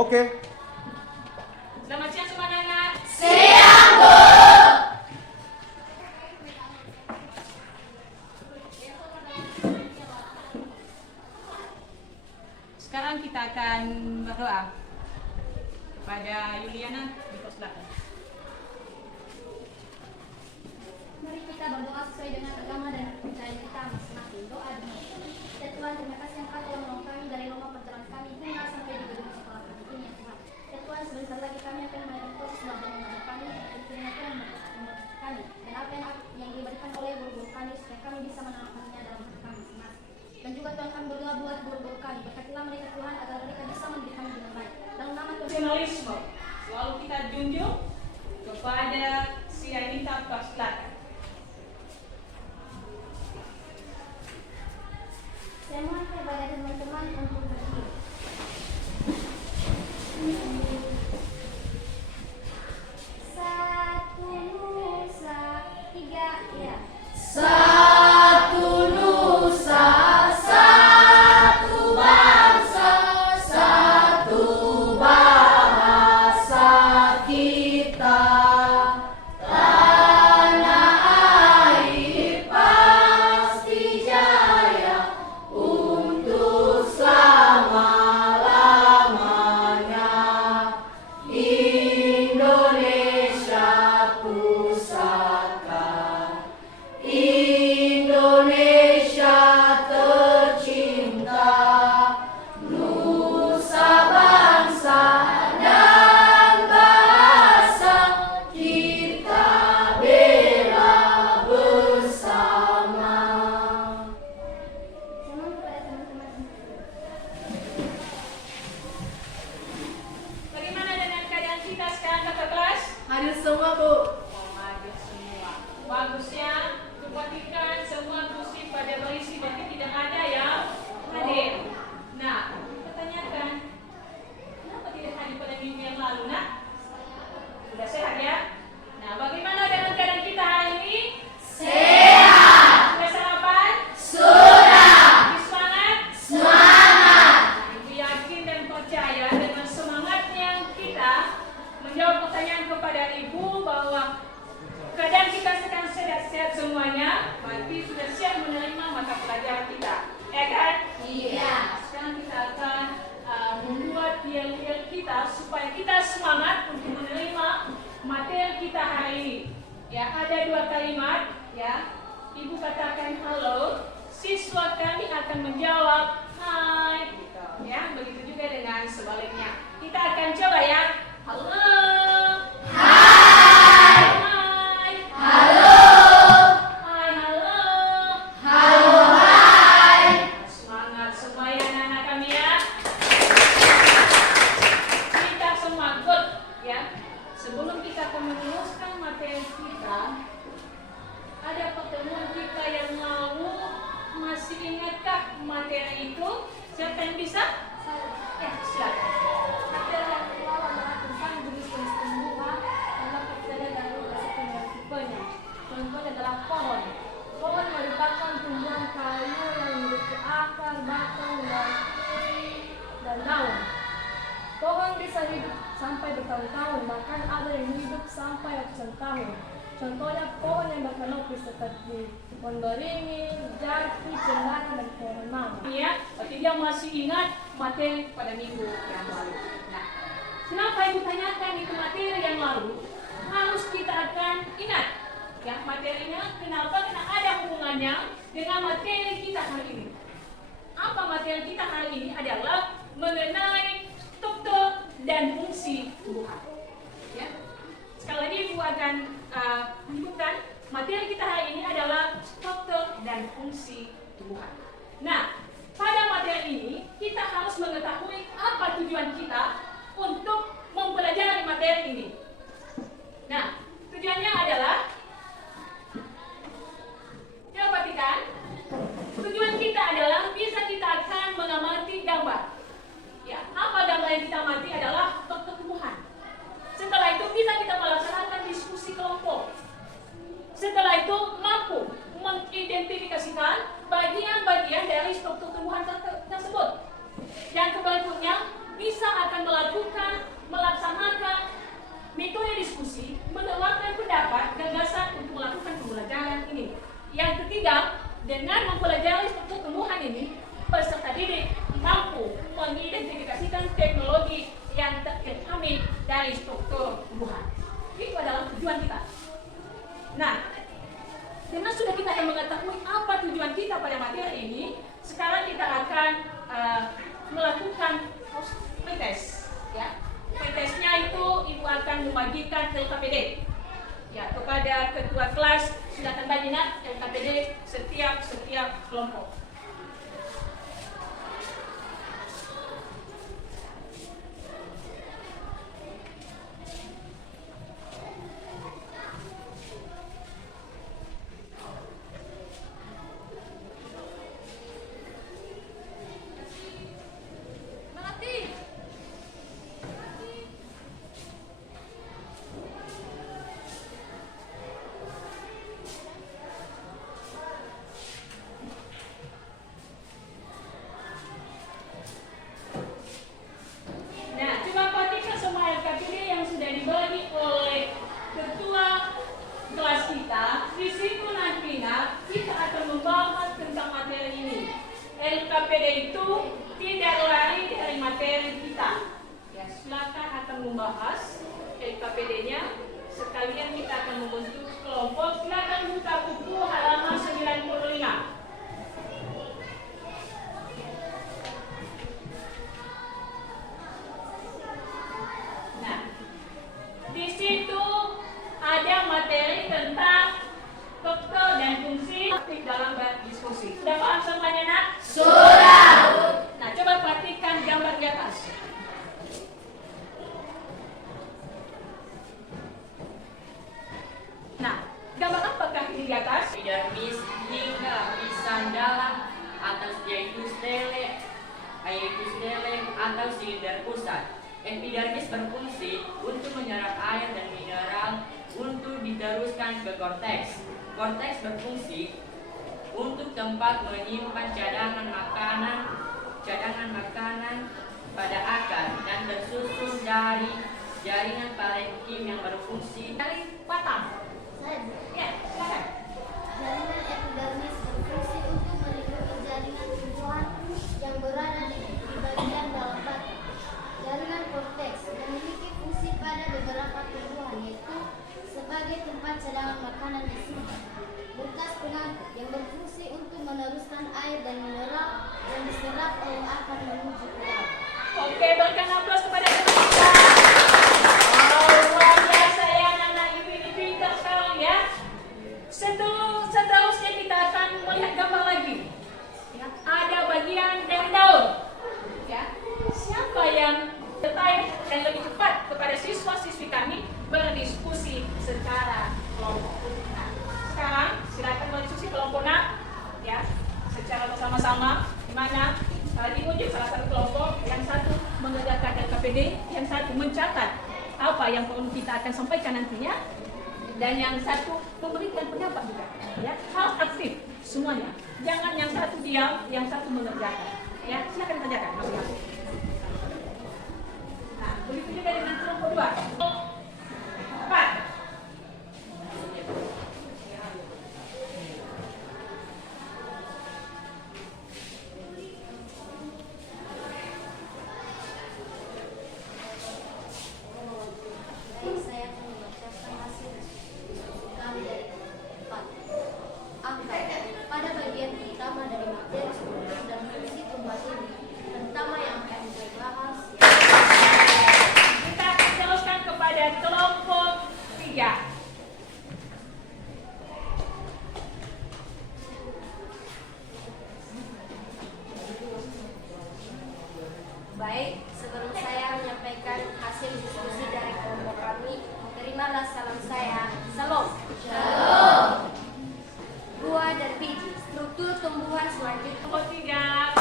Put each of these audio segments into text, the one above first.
Oke. Selamat siang semua anak. Siang, Bu. Sekarang kita akan berdoa kepada Yuliana di pos belakang. Mari kita berdoa sesuai dengan agama dan kepercayaan kita masing-masing. Doa dimulai. Ya Tuhan, terima kasih Engkau telah menolong kami dari rumah perjalanan kami hingga sampai di gedung sekolah kami ini, ya Tuhan. Ya Tuhan, sebentar lagi kami akan melayani proses belajar mengajar kami dan kiranya Tuhan memberkati kami dan apa yang diberikan oleh guru-guru kami supaya kami bisa menanamkannya dalam hati kami masing-masing. Dan juga Tuhan, kami berdoa buat guru-guru kami, berkatilah mereka Tuhan agar mereka bisa mendidik kami dengan baik. Dalam nama Tuhan. Nasionalisme selalu kita junjung kepada si Anita pos belakang. Saya mohon kepada teman-teman untuk berdiri. Satu nusa, tiga ya. Satu nusa, satu bangsa, satu bahasa kita. Tanah air pasti jaya untuk selama-lamanya. Indonesia pusaka, Indonesia tercinta, nusa bangsa dan bahasa kita bela bersama. Saya mohon kepada teman-teman untuk Bagaimana dengan keadaan kita sekarang kakak kelas? Hadir semua, Bu. Hadir semua. Bagusnya perhatikan semua kursi pada berisi, berarti tidak ada yang hadir. Nah, kita tanyakan, kenapa tidak hadir pada minggu yang lalu, nak? Sudah sehat ya? Nah, bagaimana dengan keadaan kita hari ini? Sehat. Sudah sarapan? Sudah. Lebih semangat? Semangat. Ibu yakin dan percaya dengan semangatnya kita menjawab pertanyaan kepada Ibu bahwa keadaan kita sekarang sehat-sehat semuanya, berarti sudah siap menerima mata pelajaran kita, ya kan? Iya. Sekarang kita akan membuat yel-yel kita supaya kita semangat untuk menerima materi kita hari ini. Ya, ada 2 kalimat, ya. Ibu katakan halo, siswa kami akan menjawab hai, gitu. Ya, begitu juga dengan sebaliknya. Kita akan coba ya. Halo. Hai. Hai. Halo. Hai, halo. Halo, hai. Semangat semua ya anak-anak kami ya. Kita semua good ya. Sebelum kita akan meneruskan materi kita, ada pertemuan kita yang lalu. Masih ingatkah materi itu? Siapa yang bisa? Ya, silakan. materi yang kedua adalah tentang jenis-jenis tumbuhan yang dapat saja dari beberapa dan tipenya. Contohnya adalah pohon. Pohon merupakan tumbuhan kayu yang memiliki akar, batang, dan daun. Pohon bisa hidup sampai bertahun-tahun, bahkan ada yang hidup sampai ratusan tahun. Contohnya pohon yang berkanopi seperti pohon beringin, jati, cendana, dan pohon mangga. Ya, berarti dia masih ingat materi pada minggu yang lalu. Nah, kenapa Ibu tanyakan itu materi yang lalu? Harus kita akan ingat ya materinya. Kenapa? Karena ada hubungannya dengan materi kita hari ini. Apa materi kita hari ini adalah mengenai struktur dan fungsi tumbuhan. Ya. Sekali lagi Ibu akan menyebutkan materi kita hari ini adalah struktur dan fungsi tumbuhan. Nah, pada materi ini kita harus mengetahui apa tujuan kita untuk mempelajari materi ini. Nah, tujuannya adalah, coba perhatikan, tujuan kita adalah bisa kita akan mengamati gambar. Ya, apa gambar yang kita amati adalah pertumbuhan. Setelah itu bisa kita melaksanakan diskusi kelompok. Setelah itu mampu mengidentifikasikan bagian-bagian dari struktur ketiga, dengan mempelajari struktur tumbuhan ini, peserta didik mampu mengidentifikasikan teknologi yang tercermin dari struktur tumbuhan. Itu adalah tujuan kita. Nah, dengan sudah kita akan mengetahui apa tujuan kita pada materi ini, sekarang kita akan melakukan pretest. Ya, pretestnya itu ibu akan membagikan LKPD. Ya, kepada ketua kelas silakan bagi nak LKPD setiap kelompok. LKPD itu tidak lari dari materi kita. Ya, silakan akan membahas LKPD-nya. Sekalian kita akan membentuk kelompok. Silakan buka buku halaman 95. Nah, di situ ada materi tentang struktur dan fungsi aktif dalam berdiskusi. Sudah paham semuanya, nak? Sudah. Nah, coba perhatikan gambar di atas. Nah, gambar apakah ini di atas? Epidermis hingga lapisan dalam atas yaitu stele atau silinder pusat. Epidermis berfungsi untuk menyerap air dan mineral untuk diteruskan ke korteks. Korteks berfungsi untuk tempat menyimpan cadangan makanan pada akar dan tersusun dari jaringan parenkim yang berfungsi Dari batang. Ya, silakan. Jaringan epidermis berfungsi untuk melindungi jaringan tumbuhan yang berada di bagian dalam batang. Jaringan korteks memiliki fungsi pada beberapa tumbuhan, yaitu sebagai tempat cadangan makanan disimpan. Berkas pengangkut yang berfungsi untuk meneruskan air dan mineral yang diserap oleh akar menuju ke dalam. Oke, berikan aplaus kepada teman kita. Oh, luar biasa ya, anak-anak ibu ini pintar sekali ya. Seterusnya kita akan melihat gambar lagi. Ya, ada bagian dari daun. Ya, siapa yang detail dan lebih cepat kepada siswa-siswi kami berdiskusi secara kelompok. Nah, sekarang silakan berdiskusi kelompok nak, ya, secara bersama-sama. Di mana diuji salah satu kelompok, yang satu mengerjakan LKPD, yang satu mencatat apa yang perlu kita akan sampaikan nantinya, dan yang satu memberikan pendapat juga. Ya, harus aktif semuanya. Jangan yang satu diam, yang satu mengerjakan. Ya, silakan kerjakan masing-masing. Nah, begitu juga dengan kelompok 2. 4. Saya akan membacakan hasil diskusi kami dari kelompok 4. Angka pada bagian pertama dari materi struktur dan fungsi tumbuhan ini, pertama yang akan dibahas. Kita akan teruskan kepada kelompok 3. Baik, sebelum saya menyampaikan hasil diskusi dari kelompok kami, terimalah salam saya. Salam. Shalom. Buah dan biji, struktur tumbuhan selanjutnya. Kelompok 3.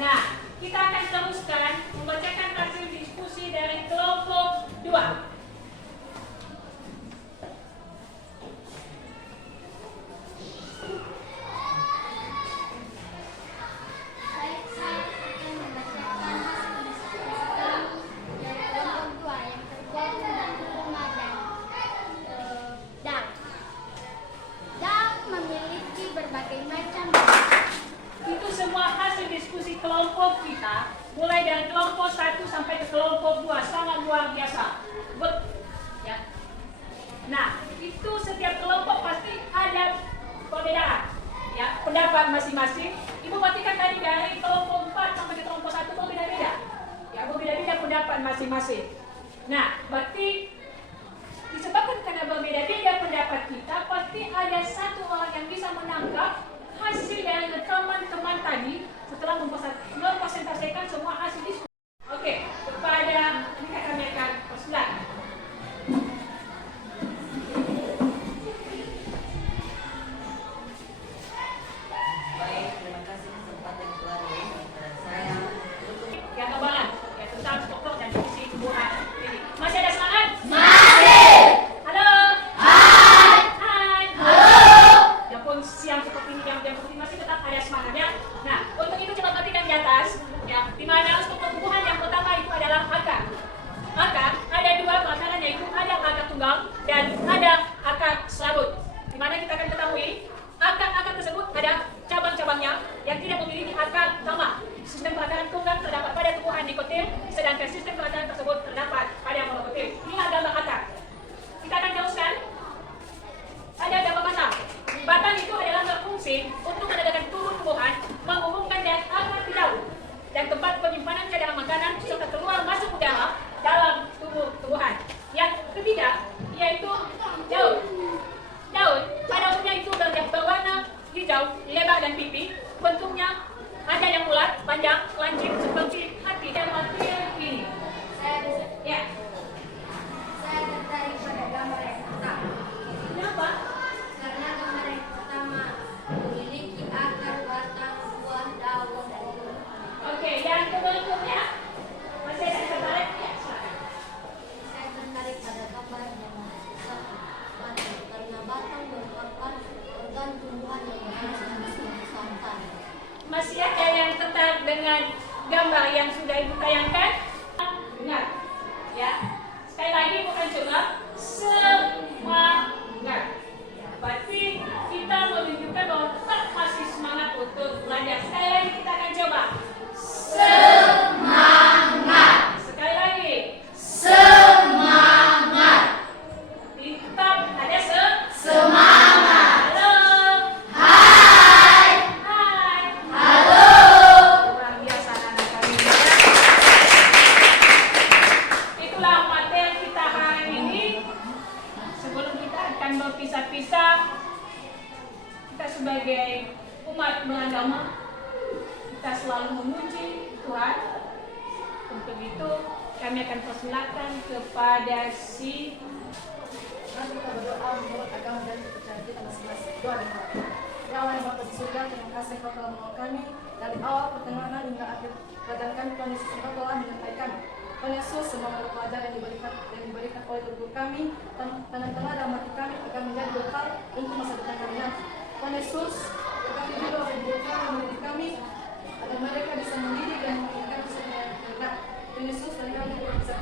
Nah, kita akan teruskan membacakan hasil diskusi dari kelompok 2. Saya akan membacakan hasil diskusi kami dari kelompok 2 yang tergabung dan rumah dan dang. isi kelompok kita mulai dari kelompok 1 sampai ke kelompok 2 sangat luar biasa. Ya. Nah, itu setiap kelompok pasti ada perbedaan, ya, pendapat masing-masing. Ibu perhatikan tadi dari kelompok 4 sampai ke kelompok 1 berbeda-beda. Ya, berbeda-beda pendapat masing-masing. Nah, berarti disebabkan karena berbeda-beda pendapat kita, pasti ada satu orang yang bisa menangkap hasil dari rekaman teman tadi setelah mempresentasikan semua hasil diskusi. Oke, kepada ini kami akan persilakan. Baik, terima kasih kesempatan yang telah diberikan kepada saya untuk Yang kebalan, ya tentang struktur dan fungsi tumbuhan ini. Masih ada semangat? Masih. Halo? Hai. Hai. Halo. Ya pun siang seperti ini, jam seperti ini masih tetap ada semangatnya. Nah, untuk itu coba perhatikan di atas, ya, di mana struktur tumbuhan yang pertama itu adalah akar. Akar ada dua pelajaran, yaitu ada akar tunggal dan ada akar serabut. Di mana kita akan ketahui akar-akar tersebut ada cabang-cabangnya yang tidak memiliki akar utama. Sistem perakaran tunggal terdapat pada tumbuhan dikotil, sedangkan sistem perakaran tersebut terdapat pada monokotil. Inilah gambar akar. Kita akan teruskan. Ada gambar batang. Batang itu adalah berfungsi untuk menegakkan tumbuh-tumbuhan, menghubungkan dan akar di daun dan tempat penyimpanan cadangan makanan serta keluar masuk udara dalam tumbuh-tumbuhan. Yang ketiga yaitu daun. Daun pada umumnya itu berwarna hijau, lebar dan pipi. Bentuknya ada yang bulat, panjang, lancip seperti hati dan material ini. Saya bisa. Ya, Saya tertarik pada gambar yang pertama. kenapa? Karena gambar yang pertama memiliki akar, batang, buah, daun, dan buah. Oke, yang berikutnya masih ada yang tertarik? Ya, silakan. Saya tertarik pada gambar yang satu, batang, karena batang merupakan organ tumbuhan yang berfungsi sebagai sarana. Masih ada yang tertarik dengan gambar yang sudah ibu tayangkan? Dengar, ya. Sekali lagi bukan coba, semangat. Berarti kita menunjukkan bahwa tetap masih semangat untuk belajar. Sekali lagi kita akan coba. Semangat. Sekali lagi. Semangat. Tetap ada Semangat. Halo. Hai. Hai. Halo. Luar biasa anak kami. Itulah materi kita hari ini. Sebelum kita akan berpisah-pisah, kita sebagai umat beragama, kita selalu memuji Tuhan. Untuk itu kami akan persilakan kepada si Mari kita berdoa menurut agama dan kepercayaan kita masing-masing. Doa dan doa. Ya Allah yang Bapa di surga, terima kasih Kau telah menolong kami dari awal pertengahan hingga akhir pelajaran kami. Tuhan Yesus, Engkau telah menyertai kami. Tuhan Yesus, semua mata pelajaran yang diberikan oleh guru kami, tanam-tanam dalam hati kami akan menjadi bekal untuk masa depan kami nanti. Tuhan Yesus, berkati juga oleh guru kami, mendidik kami, agar mereka bisa mendidik dan mengingatkan sesuatu yang benar. Tuhan Yesus, dan kami bisa